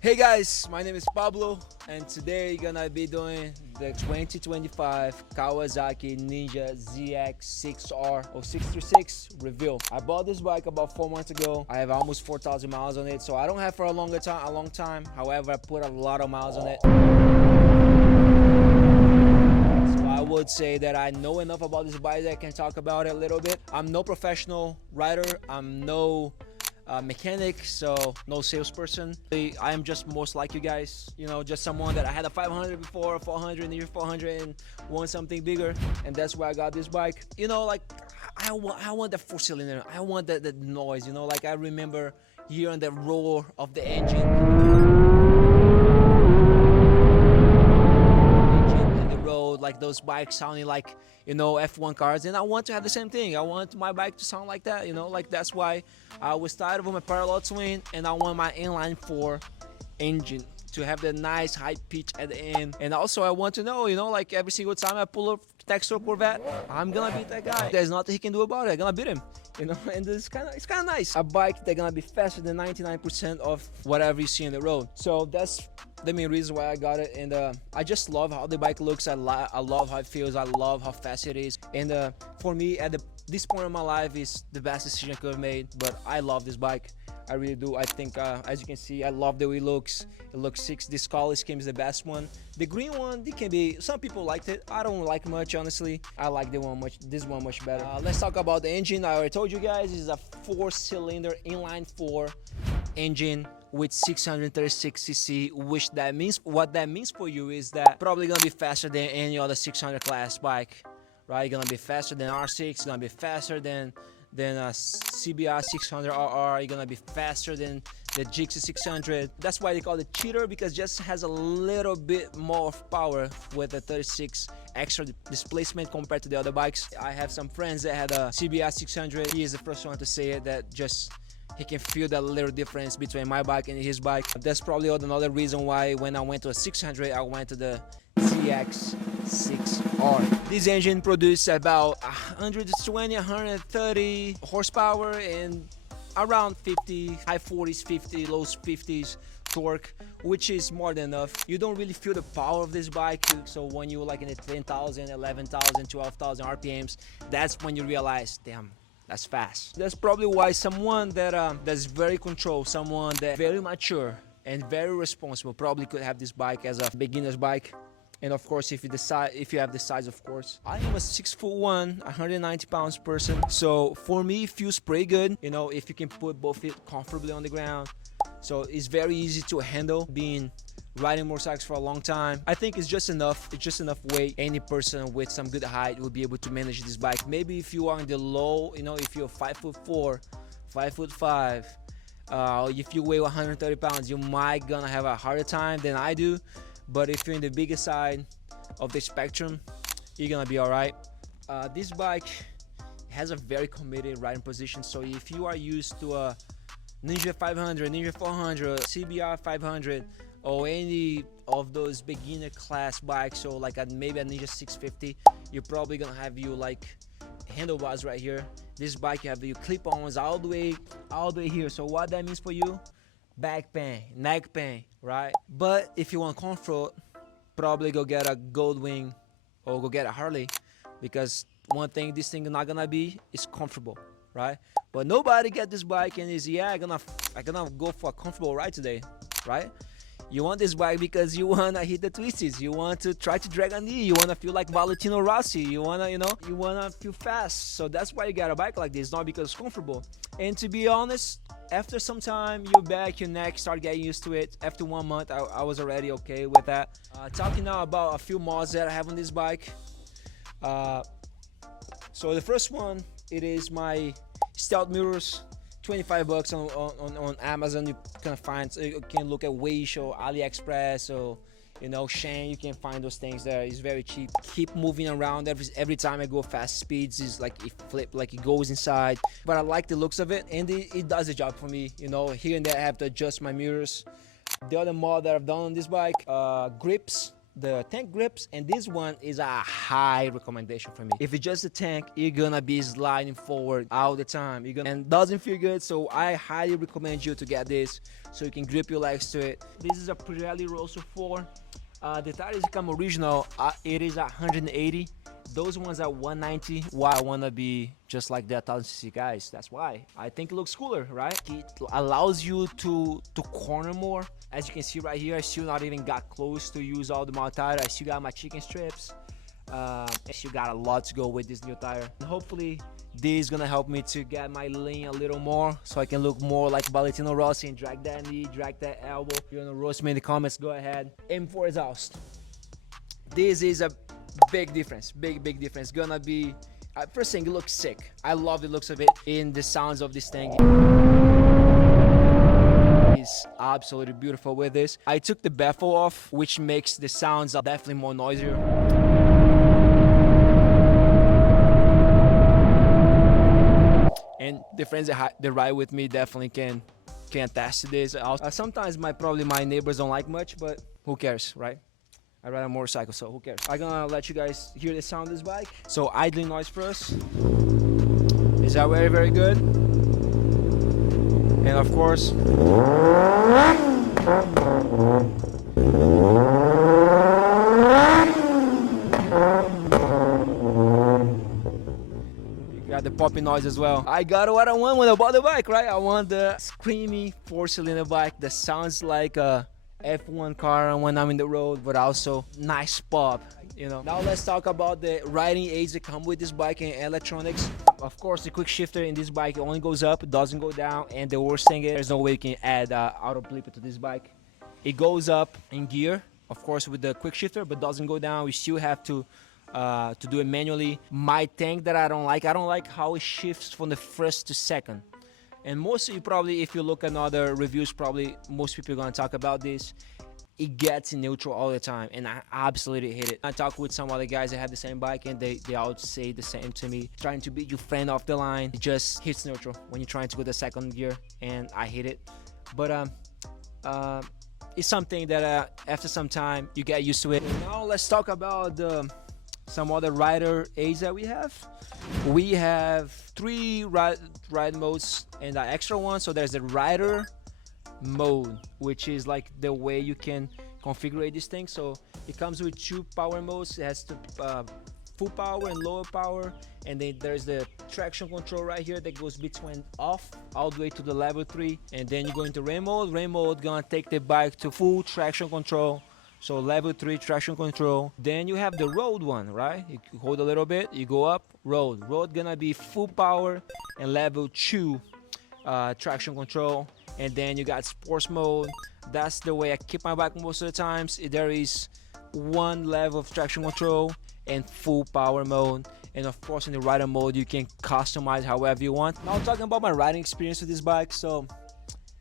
Hey guys, my name is Pablo and today we're gonna be doing the 2025 Kawasaki Ninja ZX-6R or 636 review. I bought this bike about 4 months ago. I have almost 4,000 miles on it, so I don't have for a long time. However, I put a lot of miles on it. So I would say that I know enough about this bike that I can talk about it a little bit. I'm no professional rider. I'm no mechanic, so no salesperson. I am just most like you guys, just someone that I had a 500 before, a 400, near 400, and want something bigger, and that's why I got this bike. Like I want the 4-cylinder. I want that noise. Like I remember hearing the roar of the engine. Like those bikes sounding like F1 cars, and I want to have the same thing. I want my bike to sound like that. Like that's why I was tired of my parallel twin, and I want my inline 4 engine to have the nice high pitch at the end. And also I want to know, like every single time I pull up next to a Corvette, I'm gonna beat that guy. There's nothing he can do about it. I'm gonna beat him. And it's kind of nice. A bike that's gonna be faster than 99% of whatever you see on the road. So that's the main reason why I got it, and I just love how the bike looks. I love how it feels. I love how fast it is. And for me, at this point in my life, is the best decision I could have made. But I love this bike. I really do. I think, as you can see, I love the way it looks. It looks sick. This color scheme is the best one. The green one, it can be. Some people liked it. I don't like much, honestly. I like this one much better. Let's talk about the engine. I already told you guys, it's a 4-cylinder inline 4 engine with 636cc, which what that means for you is that probably gonna be faster than any other 600 class bike, right? You're gonna be faster than R6, gonna be faster than a CBR 600RR. You're gonna be faster than the Gixxer 600. That's why they call it cheater, because it just has a little bit more of power with a 36 extra displacement compared to the other bikes. I have some friends that had a CBR 600. He is the first one to say it, that just he can feel that little difference between my bike and his bike. That's probably another reason why when I went to a 600, I went to the ZX-6R. This engine produces about 120, 130 horsepower and around 50, high 40s, 50, low 50s torque, which is more than enough. You don't really feel the power of this bike, so when you're like in the 10,000, 11,000, 12,000 RPMs, that's when you realize, damn, that's fast. That's probably why someone that's very controlled, someone that very mature and very responsible probably could have this bike as a beginner's bike. And of course, if you have the size, of course. I am a 6'1", 190 pounds person, so for me it feels pretty good. If you can put both feet comfortably on the ground, so it's very easy to handle. Riding motorcycles for a long time, I think it's just enough weight. Any person with some good height will be able to manage this bike. Maybe if you are in the low, if you're 5'4", 5'5", if you weigh 130 pounds, you might gonna have a harder time than I do. But if you're in the bigger side of the spectrum, you're gonna be all right. This bike has a very committed riding position, so if you are used to a Ninja 500, Ninja 400, CBR 500, or any of those beginner class bikes, so like maybe a Ninja 650, you're probably gonna have like handlebars right here. This bike, you have your clip-ons all the way here. So what that means for you? Back pain, neck pain, right? But if you want comfort, probably go get a Goldwing or go get a Harley, because one thing this thing is not gonna be is comfortable, right? But nobody get this bike and is, yeah, I'm gonna go for a comfortable ride today, right? You want this bike because you wanna hit the twisties, you want to try to drag a knee, you wanna feel like Valentino Rossi, you wanna feel fast. So that's why you got a bike like this, not because it's comfortable. And to be honest, after some time, your back, your neck start getting used to it. After 1 month, I was already okay with that. Talking now about a few mods that I have on this bike. So the first one, it is my stealth mirrors. 25 bucks on Amazon. You can find, so you can look at Wish or AliExpress or Shein. You can find those things there. It's very cheap. Keep moving around every time I go fast speeds. Is like it flip, like it goes inside. But I like the looks of it, and it does the job for me. Here and there I have to adjust my mirrors. The other mod that I've done on this bike, grips. the tank grips, and this one is a high recommendation for me. If it's just a tank, you're gonna be sliding forward all the time. And doesn't feel good, so I highly recommend you to get this so you can grip your legs to it. This is a Pirelli Rosso 4. The tires come original. It is 180. Those ones are 190. Why I wanna be just like the 1000cc guys? That's why I think it looks cooler, right? It allows you to corner more. As you can see right here, I still not even got close to use all the mod tire. I still got my chicken strips. I still got a lot to go with this new tire. And hopefully this is gonna help me to get my lean a little more, so I can look more like Valentino Rossi and drag that knee, drag that elbow. If you wanna roast me in the comments, go ahead. M4 exhaust. This is a big difference, big difference. Gonna be first thing, it looks sick. I love the looks of it. In the sounds of this thing, it's absolutely beautiful with this. I took the baffle off, which makes the sounds definitely more noisier. And the friends that ride with me definitely can attest to this. Sometimes probably my neighbors don't like much, but who cares, right? I ride a motorcycle, so who cares? I'm gonna let you guys hear the sound of this bike. So idling noise first. Is that very good? And of course, got the popping noise as well. I got what I want when I bought the bike, right? I want the screamy 4-cylinder bike that sounds like a F1 car when I'm in the road, but also nice pop, you know. Now let's talk about the riding aids that come with this bike and electronics. Of course, the quick shifter in this bike only goes up, it doesn't go down, and the worst thing is there's no way you can add auto blipper to this bike. It goes up in gear, of course, with the quick shifter, but doesn't go down. We still have to do it manually. My tank that I don't like how it shifts from the first to second. And most of you probably, if you look at other reviews, probably most people are gonna talk about this. It gets in neutral all the time, and I absolutely hate it. I talk with some other guys that have the same bike, and they all say the same to me. Trying to beat your friend off the line, it just hits neutral when you're trying to go to second gear, and I hate it. But it's something that after some time you get used to it. And now let's talk about some other rider aids that we have. We have 3 ride modes and an extra one. So there's the rider mode, which is like the way you can configure this thing. So it comes with 2 power modes. It has full power and lower power, and then there's the traction control right here that goes between off all the way to the level 3, and then you go into rain mode. Rain mode gonna take the bike to full traction control. So level 3 traction control. Then you have the road one, right? You hold a little bit, you go up, road gonna be full power and level 2 traction control. And then you got sports mode. That's the way I keep my bike most of the times. There is 1 level of traction control and full power mode. And of course in the rider mode you can customize however you want. Now talking about my riding experience with this bike, so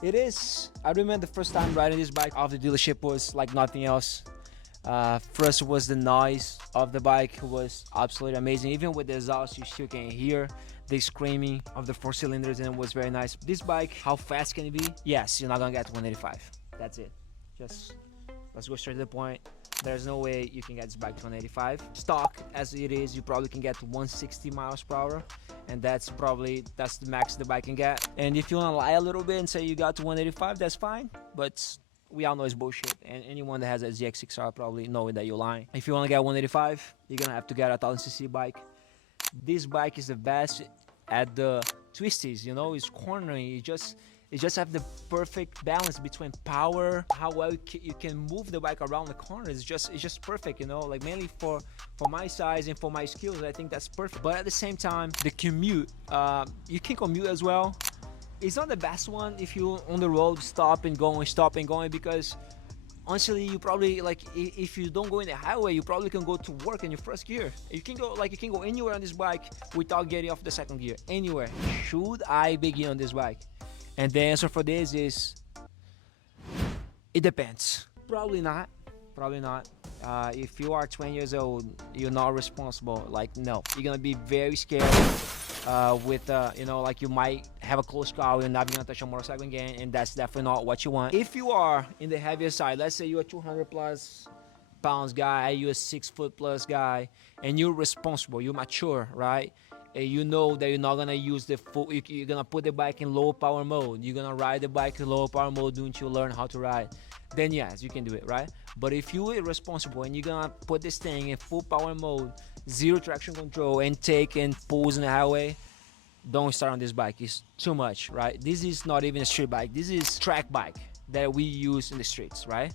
I remember the first time riding this bike off the dealership was like nothing else. First was the noise of the bike was absolutely amazing. Even with the exhaust, you still can hear the screaming of the 4 cylinders, and it was very nice. This bike, how fast can it be? Yes, you're not gonna get to 185. That's it. Just let's go straight to the point. There's no way you can get this bike to 185. Stock as it is, you probably can get to 160 miles per hour, and that's the max the bike can get. And if you want to lie a little bit and say you got to 185, that's fine, but we all know it's bullshit, and anyone that has a ZX-6R probably know that you're lying. If you want to get 185, you're gonna have to get a 1000cc bike. This bike is the best at the twisties, you know. It's cornering. It just have the perfect balance between power, how well you can move the bike around the corners. It's just perfect, you know. Like mainly for my size and for my skills, I think that's perfect. But at the same time, the commute, you can commute as well. It's not the best one if you on the road stop and going, because honestly, you probably, like, if you don't go in the highway, you probably can go to work in your first gear. You can go anywhere on this bike without getting off the second gear. Anywhere. Should I begin on this bike? And the answer for this is, it depends. Probably not. If you are 20 years old, you're not responsible. Like, no, you're gonna be very scared. You know, like you might have a close call, you're never gonna touch a motorcycle again, and that's definitely not what you want. If you are in the heavier side, let's say you are 200 plus, pounds guy, you're a 6 foot plus guy, and you're responsible, you're mature, right? And you know that you're not gonna use the full, you're gonna put the bike in low power mode, you're gonna ride the bike in low power mode until you learn how to ride, then yes, you can do it, right? But if you're irresponsible and you're gonna put this thing in full power mode, zero traction control, and take and pulls in the highway, don't start on this bike. It's too much, right? This is not even a street bike, this is track bike that we use in the streets, right?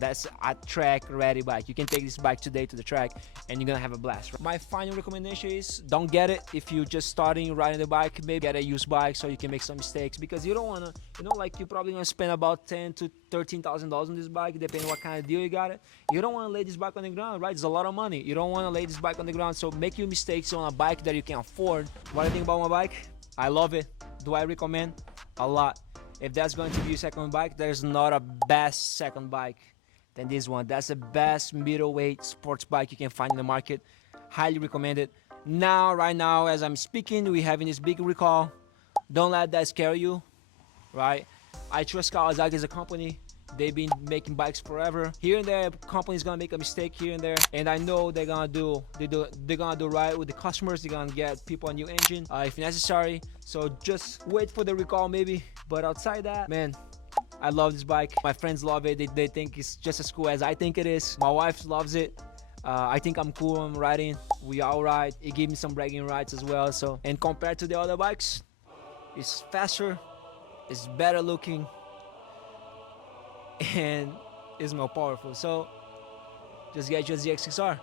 That's a track ready bike. You can take this bike today to the track and you're gonna have a blast, right? My final recommendation is don't get it if you're just starting riding the bike. Maybe get a used bike so you can make some mistakes, because you don't want to, you know, like you're probably gonna spend about $10,000 to $13,000 on this bike depending what kind of deal you got it. You don't want to lay this bike on the ground, right? It's a lot of money. You don't want to lay this bike on the ground, so make your mistakes on a bike that you can afford. What do you think about my bike? I love it. Do I recommend? A lot. If that's going to be your second bike, there's not a best second bike than this one. That's the best middleweight sports bike you can find in the market. Highly recommend it. Now, right now, as I'm speaking, we're having this big recall. Don't let that scare you, right? I trust Kawasaki as a company. They've been making bikes forever. Here and there, company's gonna make a mistake here and there, and I know they're gonna do right with the customers. They're gonna get people a new engine if necessary. So just wait for the recall maybe. But outside that, man, I love this bike. My friends love it. They think it's just as cool as I think it is. My wife loves it. I think I'm cool when I'm riding. We all ride. It gives me some bragging rights as well. So, and compared to the other bikes, it's faster, it's better looking, and it's more powerful. So just get your ZX-6R.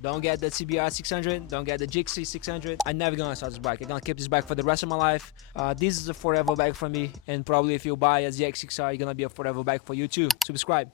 Don't get the CBR 600, don't get the Gixxer 600. I'm never gonna sell this bike. I'm gonna keep this bike for the rest of my life. This is a forever bike for me, and probably if you buy a ZX-6R, it's gonna be a forever bike for you too. Subscribe.